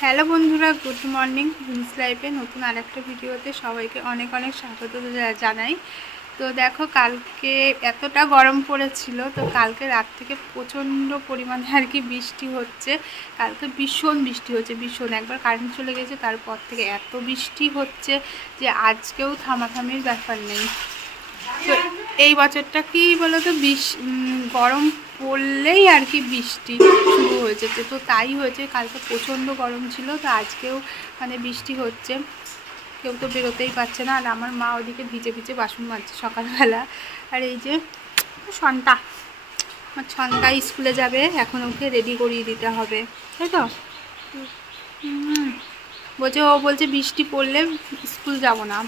Hello বন্ধুরা, good morning. Vince লাইফে নতুন আরেকটা ভিডিওতে সবাইকে অনেক অনেক স্বাগত জানাই। তো দেখো, কালকে এতটা গরম পড়েছিল, তো কালকে রাত থেকে প্রচণ্ড পরিমাণে আর কি বৃষ্টি হচ্ছে। কালকে ভীষণ বৃষ্টি হচ্ছে, ভীষণ। একবার কারেন্ট চলে গেছে, তারপর থেকে এত বৃষ্টি হচ্ছে যে আজকেও থামাথামির ব্যাপার নেই। তো এই বছরটা কি বলতো, গরম পড়লেই আর কি বৃষ্টি শুরু হয়েছে। তো তাই হয়েছে, কালকে প্রচণ্ড গরম ছিল, তো আজকেও মানে বৃষ্টি হচ্ছে। কেউ তো বেরোতেই পারছে না। আর আমার মা ওদিকে ভিজে ভিজে বাসন মাজছে সকালবেলা। আর এই যে সন্তা, আমার সন্তা স্কুলে যাবে, এখন ওকে রেডি করিয়ে দিতে হবে, তাই তো? বলছে বৃষ্টি পড়লে স্কুল যাব না।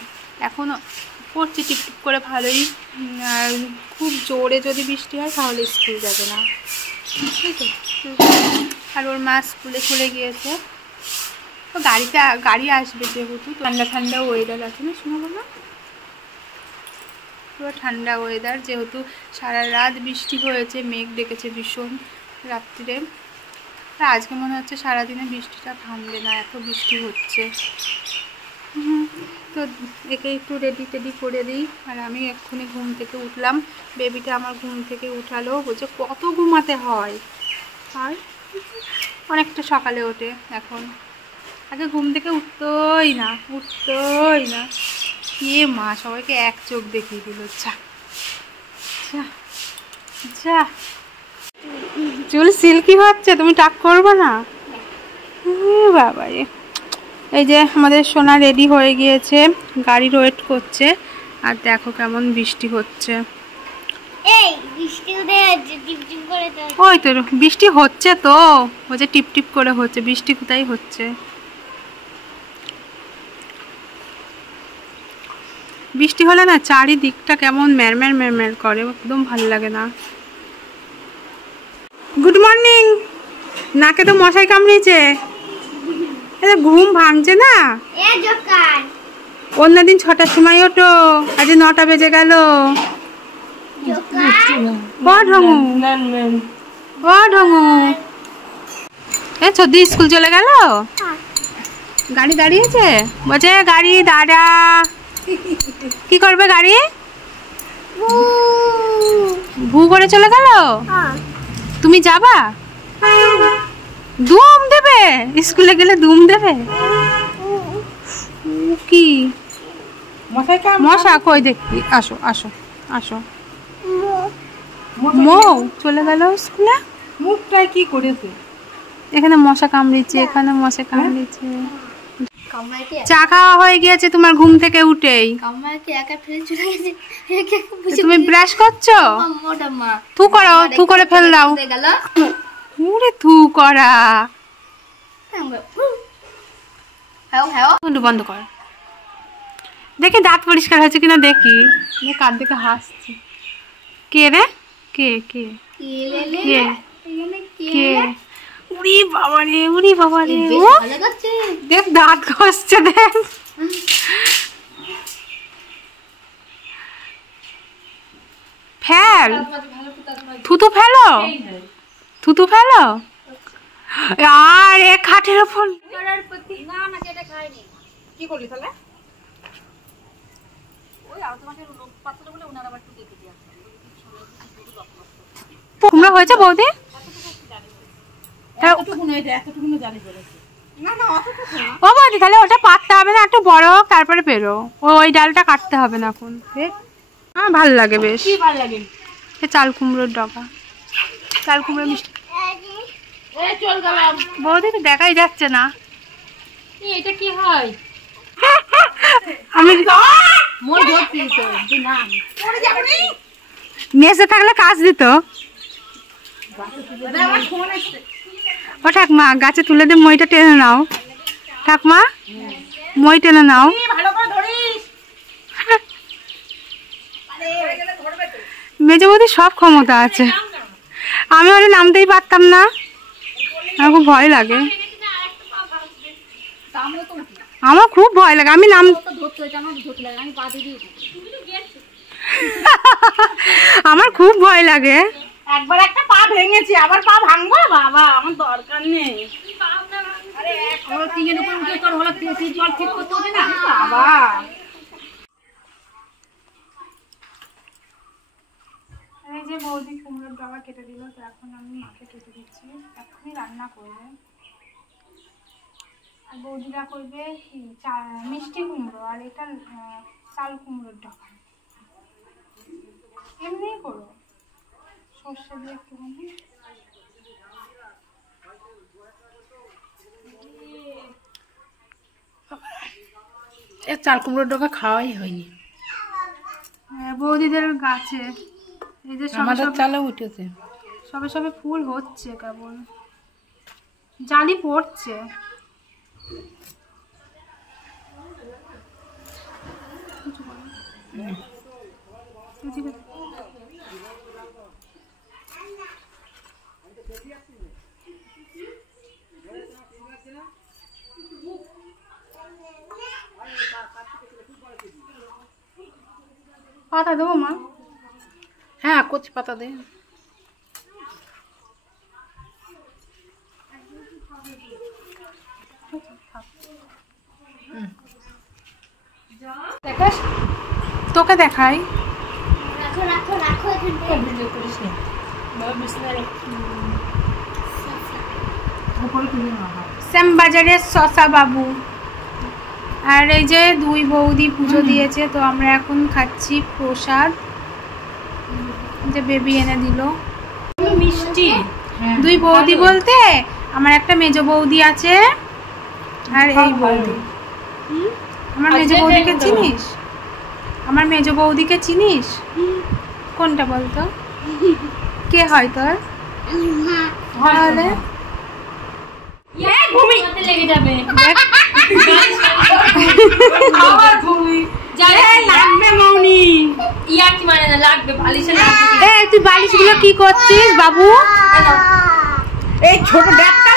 এখন পড়ছে টিপটিপ করে ভালোই, আর খুব জোরে যদি বৃষ্টি হয় তাহলে স্কুল যাবে না, ঠিক আছে? আর ওর মা স্কুলে চলে গিয়েছে। তো গাড়ি আসবে, যেহেতু ঠান্ডা ঠান্ডা ওয়েদার আছে না, শোনো বাবা, পুরো ঠান্ডা ওয়েদার। যেহেতু সারা রাত বৃষ্টি হয়েছে, মেঘ ডেকেছে ভীষণ রাত্রিরে। আজকে মনে হচ্ছে সারাদিনে বৃষ্টিটা থামবে না, এত বৃষ্টি হচ্ছে। তো একে একটু রেডি টেডি করে দিই। আর আমি এক্ষুনি ঘুম থেকে উঠলাম, বেবিটা আমার ঘুম থেকে উঠালো। বলছে কত ঘুমাতে হয়, আর অনেকটা সকালে ওঠে এখন। আগে ঘুম থেকে উঠতোই না। কে মা সবাইকে এক চোখ দেখিয়ে দিল। যা চুল সিল্কি হচ্ছে, তুমি টাক করবে না বাবা রে। এই যে আমাদের সোনা রেডি হয়ে গিয়েছে, গাড়ির ওয়েট করছে। আর দেখো কেমন বৃষ্টি হচ্ছে। ওই তো বৃষ্টি হচ্ছে, তো বলছে টিপ টিপ করে হচ্ছে। বৃষ্টি কোথায় হচ্ছে? বৃষ্টি হলে না চারিদিকটা কেমন ম্যারম্যার ম্যারম্যার করে, একদম ভালো লাগে না। Good morning. নাকে তো মশাই কামড়িয়েছে, ঘুম ভাঙছে না। অন্যদিন 6টার সময় ওঠো, আজ 9টা বেজে গেল। সর্দি স্কুল চলে গেল, গাড়ি দাঁড়িয়েছে। বলছে গাড়ি দাঁড়া। কি করবে গাড়ি? ভু করে চলে গেল। তুমি যাবা? দুম দেবে, স্কুলে গেলে দুম দেবে। কি মশা? কই দেখি, আসো আসো আসো। মৌ চলে গেল স্কুলে। মুখটায় কি করেছে? এখানে মশা কামড়িয়েছে, এখানে মশা কামড়িয়েছে। চা খাওয়া হয়ে গিয়েছে তোমার ঘুম থেকে উঠেই। তুমি ব্রাশ করছো? থু করো, থু করে ফেল দাও। থু করা বন্ধ কর, দেখি দাঁত পরিষ্কার হয়েছে কিনা দেখি। কার দিকে হাসছি? কে রে? কে কে কে কে? উড়ি বাবা রে, উড়ি বাবা রে। দেখ দাঁত ঘষছে, দেখ। ফেল, থুতু ফেলো, থুতু ফেলো। আর এক খাটের ওপর কি করলি তাহলে? কুমড়ো হয়েছে বৌদি? ও বৌদি, তাহলে ওটা পাততে হবে না, একটু বড় হোক তারপরে পেরো। ওই ডালটা কাটতে হবে না এখন। আমার ভালো লাগে বেশ। চাল কুমড়োর ডগা, চাল কুমড়ো মিষ্টি। বৌদি তো দেখাই যাচ্ছে না। এটা কি হয়? আমি মেসে থাকলে কাজ দিত। ও ঠাকমা, গাছে তুলে দিয়ে মইটা টেনে নাও। ঠাকমা, মই টেনে নাও। মেজে বৌদি সব ক্ষমতা আছে, আমি ওরে নামতেই পারতাম না, আমার খুব ভয় লাগে। আমার খুব ভয় লাগে, আমি নাম আমার খুব ভয় লাগে। একবার একটা পা ভেঙেছি, আবার পা ভাঙবো? বাবা আমার দরকার নেই। ওরা তিনজন কোন কে তোর হলো তিন জল ঠিক করতে হবে না বাবা। এই যে বৌদি কুমড়োর ডগা কেটে দিল, তো এখন আমি মাকে কেটে দিচ্ছি, এখনই রান্না করবে। আর বৌদিরা করবে কি মিষ্টি কুমড়ো, আর এটা চাল কুমড়োর ডগা। এমনি করো সর্ষে দিয়ে একটুখানি। চাল কুমড়োর ডগা খাওয়াই হয়নি বৌদিদের গাছে। এই যে আমাদের চালে উঠেছে, সবে সবে ফুল হচ্ছে, কেবল জালি পড়ছে। পাতা দেবো মা? হ্যাঁ কচি পাতা দে। দেখাস, তোকে দেখাই। শ্যামবাজারের শশা বাবু। আর এই যে দুই বৌদি পুজো দিয়েছে, তো আমরা এখন খাচ্ছি প্রসাদ, যে বেবি এনে দিল মিষ্টি। দুই বৌদি বলতে আমার একটা মেজ বৌদি আছে, আর এই বৌদি। আমার মেজ বৌদিকে চিনিস? আমার মেজ বৌদিকে চিনিস? কোনটা বলতো? কে হয় তোর? তাহলে লেগে যাবে তুই বালিশগুলো কি করছিস বাবু? এই ছোট ব্যাগটা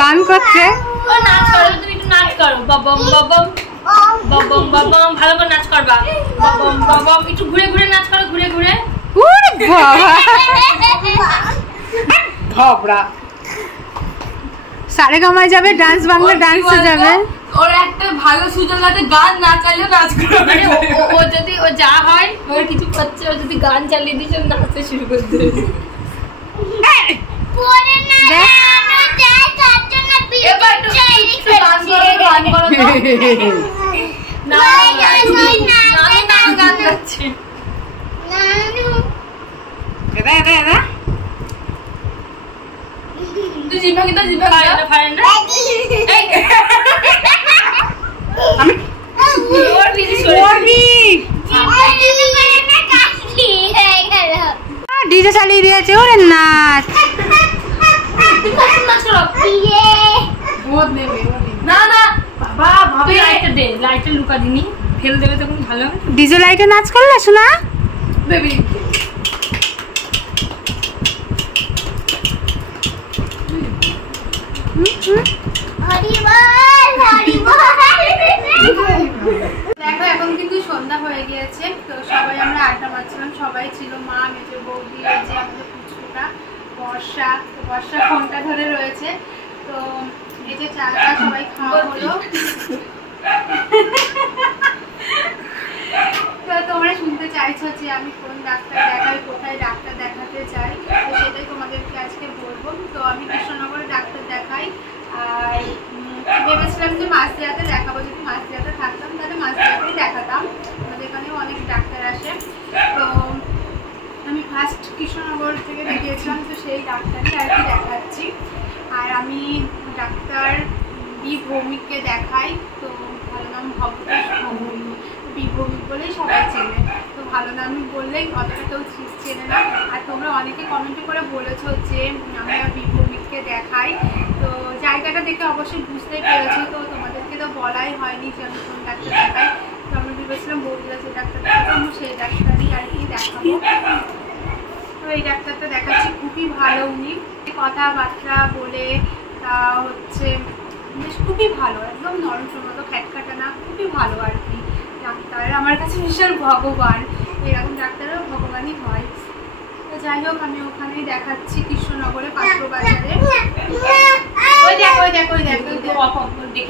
গান করছে। নাচ করো, তুমি একটু নাচ করো। ববম ববম ববম ববম, ভালো করে নাচ করবা। ববম ববম, একটু ঘুরে ঘুরে নাচ করো, ঘুরে ঘুরে। ওরে বাবা, ধবড়া সারেগামায় যাবে, ডান্স বাংলা ডান্সে যাবে। ওর একটা ভালো সুযোগ আছে, গান না চালিয়ে নাচ করবে। ও যদি ও যা হয়, ওর কিছু করছে, ও যদি গান চালিয়ে দিচ্ছে, নাচতে শুরু করে দেবে। এবার একটু গান করো, গান করো তো। না গান গাচ্ছে। তুই জিভা কি তো জিভা ফারেন না। ডিজে চালিয়ে দিয়েছে, ওরে নাচ। না না বাবা ভাবে লাইটটা দে, লাইটটা লুকা দিনি, ফেল দেবে তখন ভালো হবে। ডিজে লাইটে নাচ করলে শোনা বেবি। দেখো এখন কিন্তু সন্ধ্যা হয়ে গিয়েছে, তো সবাই আমরা আড্ডা মারছিলাম, সবাই ছিল, মা, মেজো বৌদি, এই যে আমাদের পুচকুটা বর্ষা। তো বর্ষা ফোনটা ধরে রয়েছে, তো এই যে চাটা সবাই খাওয়া হলো। তো তোমরা শুনতে চাইছো যে আমি কোন ডাক্তার দেখাই, কোথায় ডাক্তার দেখাতে চাই, তো সেটাই তোমাদেরকে আজকে বলবো। তো আমি কৃষ্ণনগরে ডাক্তার দেখাই, আর ভেবেছিলাম যে মাঝদিয়াতে দেখাবো, যদি মাঝদিয়াতে থাকতাম তাহলে মাঝদিয়াতেই দেখাতাম, আমাদের এখানেও অনেক ডাক্তার আসে। তো আমি ফার্স্ট কৃষ্ণনগর থেকে দেখিয়েছিলাম, তো সেই ডাক্তারই আর কি দেখাচ্ছি। আর আমি ডাক্তার বি ভৌমিককে দেখাই, তো ভালো নাম ভবতোষ ভৌমিক, বি ভৌমিক বলেই সবাই চেনে, তো ভালো নাম বললেই অতটা কেউ চেনে না। আর তোমরা অনেকে কমেন্টে করে বলেছো যে আমরা বি ভৌমিককে দেখাই, তো জায়গাটা দেখে অবশ্যই বুঝতেই পেরেছো, তো তোমাদেরকে তো বলাই হয়নি যে আমি কোন ডাক্তার দেখাই। তো আমরা ভেবেছিলাম বৌদিরা যে ডাক্তার দেখাবো, আমি সেই ডাক্তারই আর কি দেখাবো। তো এই ডাক্তারটা দেখাচ্ছি, খুবই ভালো উনি, কথাবার্তা বলে তা হচ্ছে বেশ খুবই ভালো, একদম নরম মতো খ্যাটখাটা না, খুবই ভালো আর কি ডাক্তার। আমার কাছে ভীষণ ভগবান, এরকম ডাক্তারও ভগবানই হয়। তো যাই হোক আমি ওখানেই দেখাচ্ছি কৃষ্ণনগরে, পাত্র বাজারে।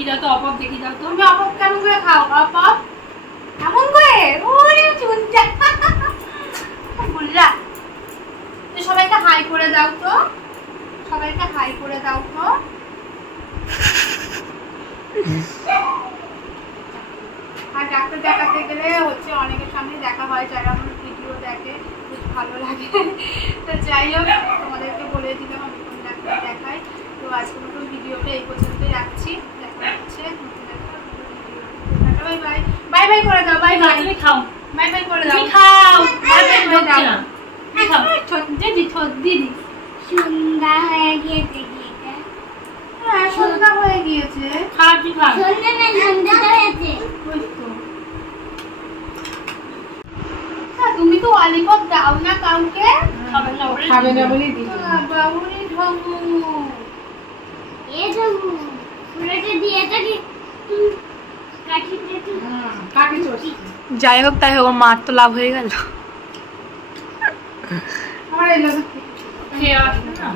দেখি দাও তো, অপপ দেখি দাও তো। তুমি অপপ কেমন করে খাও? অপপ এমন করে? ওরে চুনটা বুল্লা। সবাইকে হাই করে দাও তো, সবাইকে হাই করে দাও তো। আর ডাক্তার দেখাতে গেলে হচ্ছে অনেকের সামনে দেখা হয়, যারা আমার ভিডিও দেখে বেশ ভালো লাগে। তো যাই হোক, তোমাদেরকে বলে দিলাম আমি কোন ডাক্তার দেখাই। তো আজকের মতো ভিডিওটা এই পর্যন্তই রাখছি। দেখা হচ্ছে নতুন একটা video. Bye bye. Bye bye করে দাও। Bye bye. তুমি খাও, বাই বাই করে দাও। তুমি খাও, বাই বাই করে দাও। তুমি খাও। দিদি দিদি সন্ধ্যা হয়ে গিয়েছে গিয়েছে। হ্যাঁ সন্ধ্যা হয়ে গিয়েছে। খাও, তুমি খাও। সন্ধ্যা না সন্ধ্যা হয়েছে। ওই তো। তুমি তো ললিপপ দাও না কাউকে। খাবে না বলে দিই। বাবুনি ঢঙ্গু এ তো পুরোটা দিয়ে এটা কি কাটিতে তো কাটি চোষ। যাই হোক তাই হোক, মার তো লাভ হয়ে গেল। আমার এই লোক খেয়ে আসবে না।